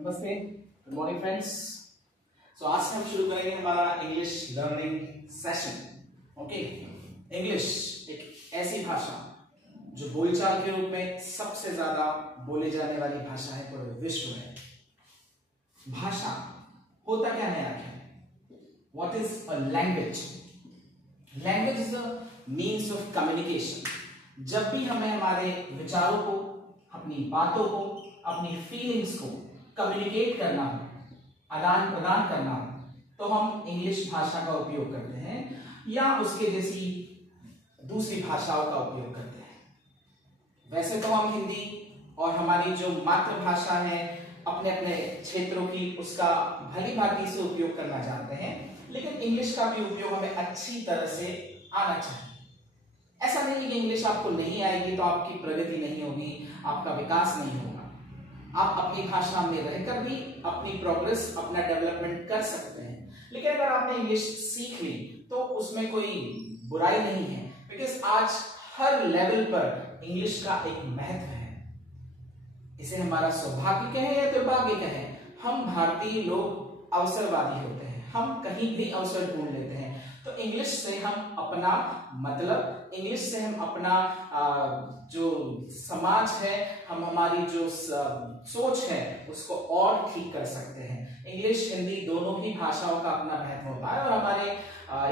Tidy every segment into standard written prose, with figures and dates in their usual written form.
नमस्ते, good morning friends. सो आज से हम शुरू करेंगे हमारा English learning session. Okay, English एक ऐसी भाषा जो बोलचाल के रूप में सबसे ज्यादा बोले जाने वाली भाषा है पूरे विश्व में। भाषा होता क्या है आखिर? What is a language? Language is a means of communication. जब भी हमें हमारे विचारों को, अपनी बातों को, अपनी फीलिंग्स को कम्युनिकेट करना हो, आदान प्रदान करना हो, तो हम इंग्लिश भाषा का उपयोग करते हैं या उसके जैसी दूसरी भाषाओं का उपयोग करते हैं। वैसे तो हम हिंदी और हमारी जो मातृभाषा है अपने अपने क्षेत्रों की उसका भली भांति से उपयोग करना जानते हैं, लेकिन इंग्लिश का भी उपयोग हमें अच्छी तरह से आना चाहिए। ऐसा नहीं कि इंग्लिश आपको नहीं आएगी तो आपकी प्रगति नहीं होगी, आपका विकास नहीं होगा। आप अपनी भाषा में रहकर भी अपनी प्रोग्रेस, अपना डेवलपमेंट कर सकते हैं। लेकिन अगर आपने इंग्लिश सीख ली तो उसमें कोई बुराई नहीं है, बिकॉज आज हर लेवल पर इंग्लिश का एक महत्व है। इसे हमारा सौभाग्य कहें या दुर्भाग्य कहें, हम भारतीय लोग अवसरवादी होते हैं, हम कहीं भी अवसर ढूंढ लेते हैं। तो इंग्लिश से हम अपना मतलब, इंग्लिश से हम अपना जो समाज है, हम हमारी जो सोच है उसको और ठीक कर सकते हैं। इंग्लिश हिंदी दोनों ही भाषाओं का अपना महत्व होता है। और हमारे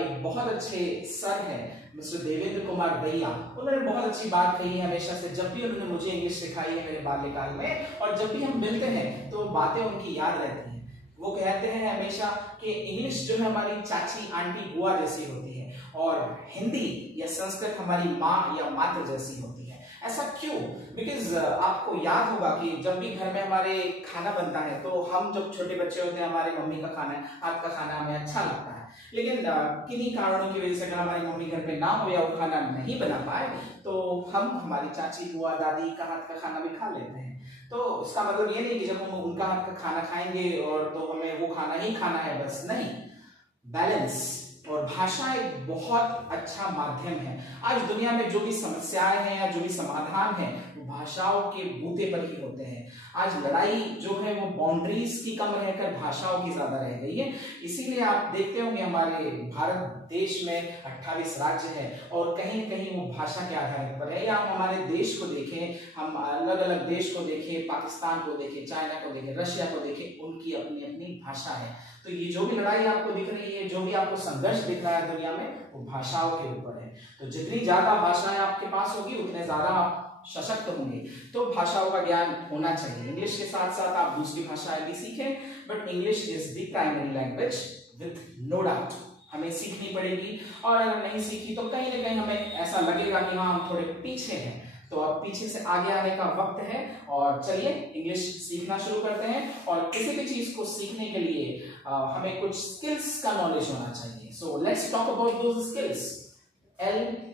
एक बहुत अच्छे सर हैं मिस्टर देवेंद्र कुमार दैया, उन्होंने बहुत अच्छी बात कही है हमेशा से। जब भी उन्होंने मुझे इंग्लिश सिखाई है मेरे बाल्यकाल में, और जब भी हम मिलते हैं तो बातें उनकी याद रहती हैं। वो कहते हैं हमेशा कि इंग्लिश जो है हमारी चाची, आंटी, बुआ जैसी होती है और हिंदी या संस्कृत हमारी माँ या माता जैसी होती है। ऐसा क्यों? बिकॉज आपको याद होगा कि जब भी घर में हमारे खाना बनता है तो हम जब छोटे बच्चे होते हैं हमारे मम्मी का खाना, हाथ का खाना हमें अच्छा लगता है। लेकिन किन्हीं कारणों की वजह से अगर हमारी मम्मी घर पे ना हो या वो खाना नहीं बना पाए तो हम हमारी चाची, बुआ, दादी का हाथ का खाना भी खा लेते हैं। तो इसका मतलब ये नहीं कि जब हम उनका हाथ का खाना खाएंगे और तो हमें वो खाना ही खाना है, बस नहीं। बैलेंस और भाषा एक बहुत अच्छा माध्यम है। आज दुनिया में जो भी समस्याएं हैं या जो भी समाधान है वो भाषाओं के बूते पर ही होते हैं। आज लड़ाई जो है वो बाउंड्रीज की कम रहकर भाषाओं की ज्यादा रह गई है। इसीलिए आप देखते होंगे हमारे भारत देश में 28 राज्य है और कहीं न कहीं वो भाषा के आधार पर है। या हम हमारे देश को देखें, हम अलग अलग देश को देखें, पाकिस्तान को देखें, चाइना को देखें, रशिया को देखें, उनकी अपनी अपनी भाषा है। तो ये जो भी लड़ाई आपको दिख रही है, जो भी आपको संघर्ष दिख रहा है दुनिया में, वो भाषाओं के ऊपर है। तो जितनी ज्यादा भाषाएं आपके पास होगी उतने ज्यादा आप सशक्त होंगे। तो भाषाओं का ज्ञान होना चाहिए। इंग्लिश के साथ साथ आप दूसरी भाषाएं भी सीखें, but English is the primary language with no doubt. हमें सीखनी पड़ेगी और अगर नहीं सीखी तो कहीं ना कहीं हमें ऐसा लगेगा कि हाँ हम थोड़े पीछे हैं। तो अब पीछे से आगे आने का वक्त है और चलिए इंग्लिश सीखना शुरू करते हैं। और किसी भी चीज को सीखने के लिए हमें कुछ स्किल्स का नॉलेज होना चाहिए। So let's talk about those skills. LSRW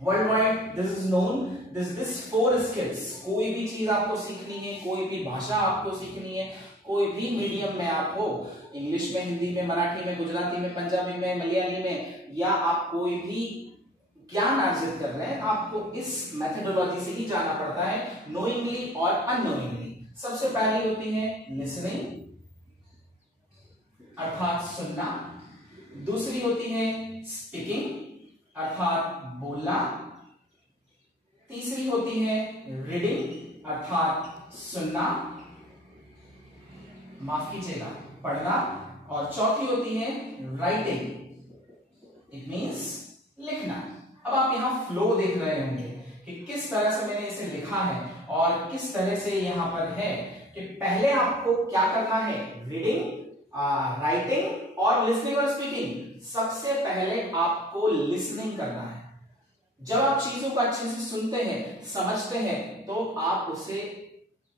world wide this is known this 4 skills. कोई भी चीज आपको सीखनी है, कोई भी भाषा आपको सीखनी है, कोई भी मीडियम में आप हो, इंग्लिश में, हिंदी में, मराठी में, गुजराती में, पंजाबी में, मलयाली में, या आप कोई भी ज्ञान अर्जित कर रहे हैं, आपको इस मेथोडोलॉजी से ही जाना पड़ता है, नोइंगली और अननोइंगली। सबसे पहले होती है लिसनिंग अर्थात सुनना। दूसरी होती है स्पीकिंग अर्थात बोलना। तीसरी होती है रीडिंग अर्थात सुनना, माफ कीजिएगा, पढ़ना। और चौथी होती है राइटिंग, इट मीन्स लिखना। अब आप यहां फ्लो देख रहे होंगे कि किस तरह से मैंने इसे लिखा है और किस तरह से यहां पर है कि पहले आपको क्या करना है, रीडिंग, राइटिंग और लिसनिंग और स्पीकिंग। सबसे पहले आपको लिसनिंग करना है। जब आप चीजों को अच्छे से सुनते हैं, समझते हैं, तो आप उसे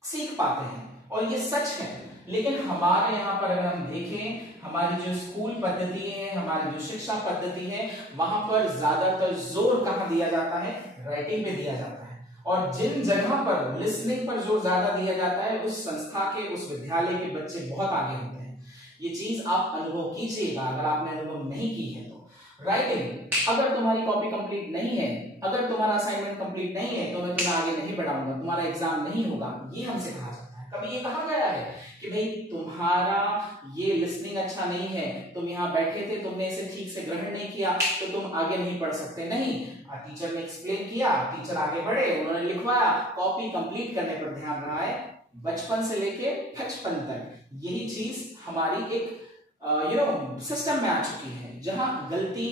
सीख पाते हैं और ये सच है। लेकिन हमारे यहाँ पर अगर हम देखें, हमारी जो स्कूल पद्धति है, हमारी जो शिक्षा पद्धति है, वहां पर ज्यादातर जोर कहाँ दिया जाता है, राइटिंग पे दिया जाता है। और जिन जगह पर लिसनिंग पर जोर ज्यादा दिया जाता है, उस संस्था के, उस विद्यालय के बच्चे बहुत आगे होते हैं। ये चीज आप अनुभव कीजिएगा अगर आपने अनुभव नहीं की है तो। राइटिंग अगर तुम्हारी कॉपी कंप्लीट नहीं है, अगर तुम्हारा असाइनमेंट कंप्लीट नहीं है, तो मैं तुम्हें आगे नहीं बढ़ाऊंगा, तुम्हारा एग्जाम नहीं होगा, ये हमसे कहा जाता है। कभी ये कहा गया है कि भाई तुम्हारा ये लिसनिंग अच्छा नहीं है, तुम यहाँ बैठे थे, तुमने इसे ठीक से ग्रहण नहीं किया, तो तुम आगे नहीं पढ़ सकते? नहीं, टीचर ने एक्सप्लेन किया, टीचर आगे बढ़े, उन्होंने लिखवाया, कॉपी कंप्लीट करने पर ध्यान रहा है बचपन से लेके 55 तक। यही चीज हमारी एक सिस्टम में आ चुकी है, जहां गलती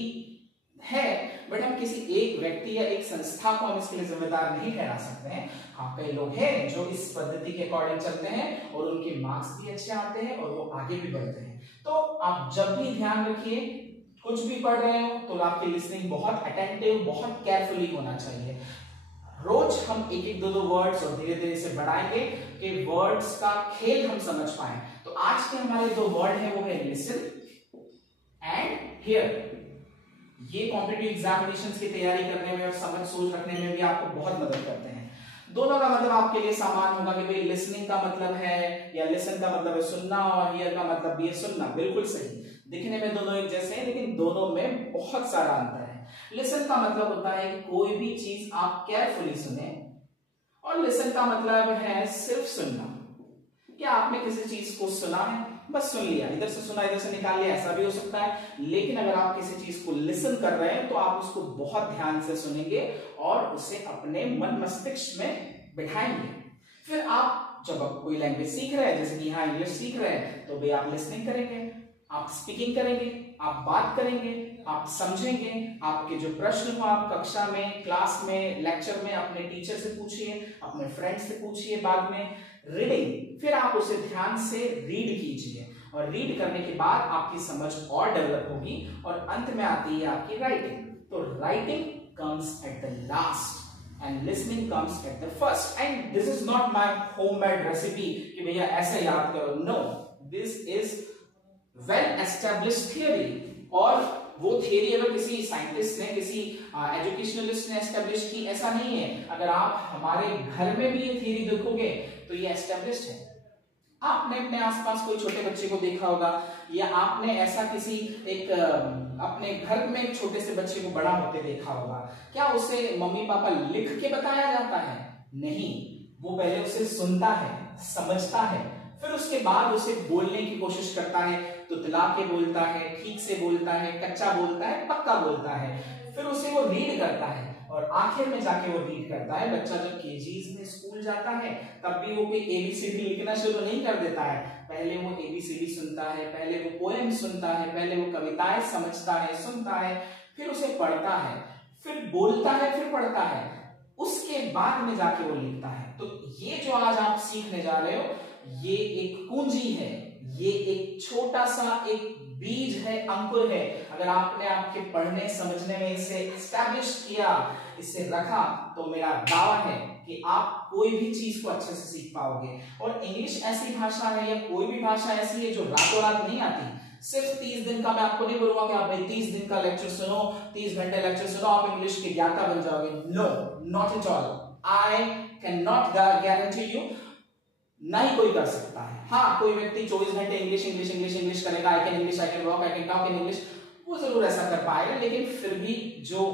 है बट हम किसी एक व्यक्ति या एक संस्था को हम इसके लिए जिम्मेदार नहीं ठहरा सकते हैं। हाँ, कई लोग हैं जो इस पद्धति के अकॉर्डिंग चलते हैं और उनके मार्क्स भी अच्छे आते हैं और वो आगे भी बढ़ते हैं। तो आप जब भी ध्यान रखिए, कुछ भी पढ़ रहे हो तो आपकी लिसनिंग बहुत अटेंटिव, बहुत केयरफुली होना चाहिए। रोज हम एक एक दो वर्ड्स और धीरे धीरे इसे बढ़ाएंगे कि वर्ड्स का खेल हम समझ पाए। तो आज के हमारे 2 वर्ड हैं, वो है लिसन एंड हियर। ये कॉम्पिटिटिव एग्जामिनेशंस की तैयारी करने में और समझ सोच रखने में भी आपको बहुत मदद करते हैं। दोनों का मतलब आपके लिए समान होगा कि भाई लिसनिंग का मतलब है या लिसन का मतलब है सुनना और हियर का मतलब भी है सुनना। बिल्कुल सही, दिखने में दोनों एक जैसे हैं लेकिन दोनों में बहुत सारा अंतर है। लिसन का मतलब होता है कि कोई भी चीज आप केयरफुली सुने, और लिसन का मतलब है सिर्फ सुनना। क्या आपने किसी चीज को सुना है, बस सुन लिया, इधर से सुना इधर से निकाल लिया, ऐसा भी हो सकता है। लेकिन अगर आप किसी चीज को लिसन कर रहे हैं तो आप उसको बहुत ध्यान से सुनेंगे और उसे अपने मन मस्तिष्क में बिठाएंगे। फिर आप जब आप कोई लैंग्वेज सीख रहे हैं, जैसे कि यहाँ इंग्लिश सीख रहे हैं, तो भाई आप लिसनिंग करेंगे, आप स्पीकिंग करेंगे, आप बात करेंगे, आप समझेंगे। आपके जो प्रश्न हो आप कक्षा में, क्लास में, लेक्चर में अपने टीचर से पूछिए, अपने फ्रेंड से पूछिए। बाद में रीडिंग, फिर आप उसे ध्यान से रीड कीजिए और रीड करने के बाद आपकी समझ और डेवलप होगी और अंत में आती है आपकी राइटिंग। तो writing comes at the last and listening comes at the first. And this is not my homemade recipe कि भैया ऐसे याद करो, no, this is well established theory. और वो थियरी अगर किसी साइंटिस्ट ने, किसी एजुकेशनलिस्ट ने एस्टेब्लिश की, ऐसा नहीं है। अगर आप हमारे घर में भी ये थियरी देखोगे तो ये एस्टेब्लिश्ड है। आपने अपने आसपास कोई छोटे बच्चे को देखा होगा, या आपने ऐसा किसी एक अपने घर में एक छोटे से बच्चे को बड़ा होते देखा होगा। क्या उसे मम्मी पापा लिख के बताया जाता है? नहीं, वो पहले उसे सुनता है, समझता है, फिर उसके बाद उसे बोलने की कोशिश करता है। तुतला के बोलता है, ठीक से बोलता है, कच्चा बोलता है, पक्का बोलता है, फिर उसे वो रीड करता है और आखिर में जाके वो रीड करता है। बच्चा जब केजीज में स्कूल जाता है तब भी वो कोई एबीसीडी लिखना शुरू नहीं कर देता है। पहले वो एबीसीडी सुनता है, पहले वो पोएम सुनता है, पहले वो कविताएं समझता है, सुनता है, फिर उसे पढ़ता है, फिर बोलता है, फिर पढ़ता है, उसके बाद में जाके वो लिखता है। तो ये जो आज आप सीखने जा रहे हो, ये एक कुंजी है, ये एक छोटा सा एक बीज है, अंकुर है। अगर आपने आपके पढ़ने समझने में इसे एस्टैब्लिश किया, इसे रखा, तो मेरा दावा है कि आप कोई भी चीज को अच्छे से सीख पाओगे। और इंग्लिश ऐसी भाषा है या कोई भी भाषा ऐसी है जो रातों रात नहीं आती। सिर्फ 30 दिन का मैं आपको नहीं बोलूंगा कि आप 30 दिन का लेक्चर सुनो, 30 घंटे लेक्चर सुनो, आप इंग्लिश के ज्ञाता बन जाओगे। No, not at all. I can not guarantee you, ना ही कोई कर सकता है। हाँ, कोई व्यक्ति 24 घंटे इंग्लिश इंग्लिश इंग्लिश इंग्लिश करेगा, I can English, I can walk, I can talk in English, वो जरूर ऐसा कर पाएगा। लेकिन फिर भी जो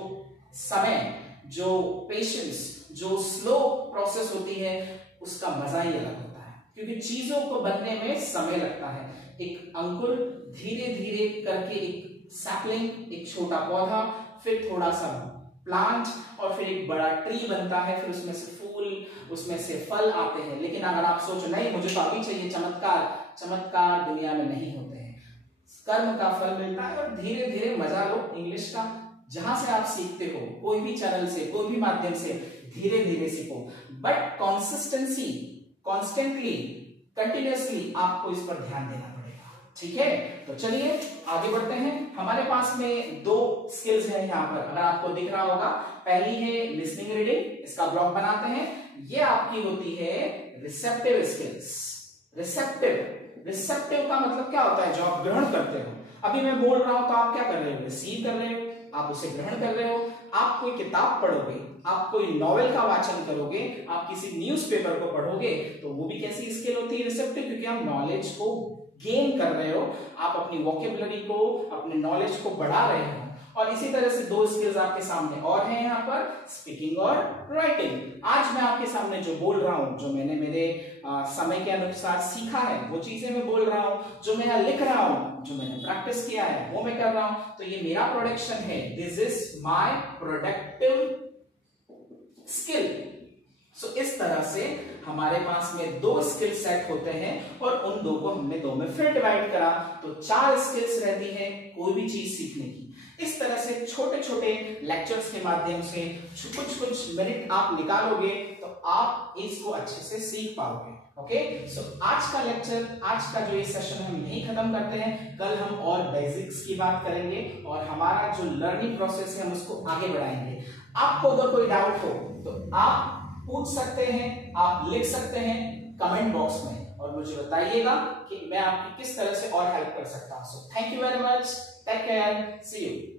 समय, जो पेशेंस, जो स्लो प्रोसेस होती है, उसका मजा ही अलग होता है, क्योंकि चीजों को बनने में समय लगता है। एक अंकुर धीरे धीरे करके एक सैपलिंग, एक छोटा पौधा, फिर थोड़ा सा प्लांट और फिर एक बड़ा ट्री बनता है, फिर उसमें से फूल, उसमें से फल आते हैं। लेकिन अगर आप सोचो नहीं मुझे तो अभी चाहिए चमत्कार, चमत्कार दुनिया में नहीं होते हैं। कर्म का फल मिलता है और धीरे धीरे मजा लो इंग्लिश का। जहां से आप सीखते हो, कोई भी चैनल से, कोई भी माध्यम से, धीरे धीरे सीखो, बट कॉन्सिस्टेंसी, कॉन्स्टेंटली, कंटिन्यूअसली आपको इस पर ध्यान देना पड़ेगा। ठीक है, तो चलिए आगे बढ़ते हैं। हमारे पास में 2 स्किल्स हैं यहाँ पर, अगर आपको दिख रहा होगा। पहली है लिसनिंग रीडिंग, इसका ब्लॉक बनाते हैं। ये आपकी होती है रिसेप्टिव स्किल्स। रिसेप्टिव का मतलब क्या होता है? जो आप ग्रहण करते हो। अभी मैं बोल रहा हूं तो आप क्या कर रहे हो? रिसीव कर रहे हो, आप उसे ग्रहण कर रहे हो। आप कोई किताब पढ़ोगे, आप कोई नॉवेल का वाचन करोगे, आप किसी न्यूज़पेपर को पढ़ोगे, तो वो भी कैसी स्किल होती है? रिसेप्टिव, क्योंकि आप नॉलेज को गेन कर रहे हो, आप अपनी वोकेबुलरी को, अपने नॉलेज को बढ़ा रहे हो। और इसी तरह से दो स्किल्स आपके सामने और हैं यहाँ पर, स्पीकिंग और राइटिंग। आज मैं आपके सामने जो बोल रहा हूँ, जो मैंने मेरे समय के अनुसार सीखा है वो चीजें मैं बोल रहा हूँ, जो मैं यहाँ लिख रहा हूँ, जो मैंने प्रैक्टिस किया है वो मैं कर रहा हूँ, तो ये मेरा प्रोडक्शन है। This is my productive skill. So इस तरह से हमारे पास में दो स्किल सेट होते हैं और उन दो को हमने दो में फिर डिवाइड करा तो 4 स्किल्स रहती हैं कोई भी चीज सीखने की। इस तरह से छोटे छोटे लेक्चर्स के माध्यम से कुछ मिनट आप निकालोगे तो आप इसको अच्छे से सीख पाओगे। ओके, सो आज का लेक्चर, आज का जो ये सेशन हम यही खत्म करते हैं। कल हम और बेसिक्स की बात करेंगे और हमारा जो लर्निंग प्रोसेस है हम उसको आगे बढ़ाएंगे। आपको अगर कोई डाउट हो तो आप पूछ सकते हैं, आप लिख सकते हैं कमेंट बॉक्स में और मुझे बताइएगा कि मैं आपकी किस तरह से और हेल्प कर सकता हूं। So thank you very much, take care, see you.